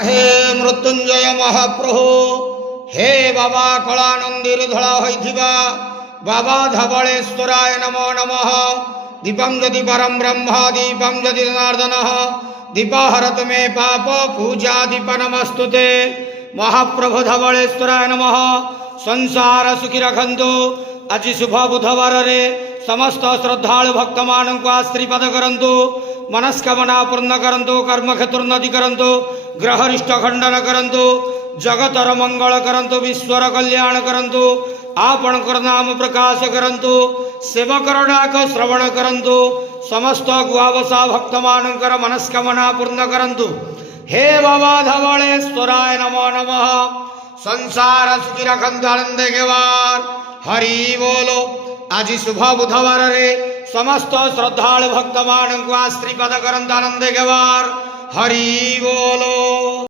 हे मृत्युंजय महाप्रभु हे बाबा कलानंदीर धड़ा होइथिबा बाबा धवलेश्वराय नमो नमः। दीपं यदि परम ब्रह्म दीपं यदि जनार्दन दीपहरत मे पाप पूजा दीप नमस्तुते। महाप्रभु धवलेश्वराय नमः। संसार सुखी रखंतु। आज शुभ बुधवार रे समस्त श्रद्धालु भक्त मान को आशीर्वाद करंतु। मनस्कामना पूर्ण करंतु। कर्म क्षेत्रोन्नति करंतु। ग्रहरिष्ट खंडन करंतु। जगतर मंगल करंतु। विश्वर कल्याण करंतु। आपणकर नाम प्रकाश करंतु। सेवकर डाक श्रवण करंतु। समस्त गुआवसा भक्त मानकर मनस्कामना पूर्ण करंतु। हे बाबा धवलेश्वराय नमो नमः। संसार सुखी रखंतु आनंद गेवार हरि बोलो। आज शुभ बुधवार रे समस्त श्रद्धालु भक्त मान को आशीर्वाद करंतु आनंद गेवार हरि बोलो।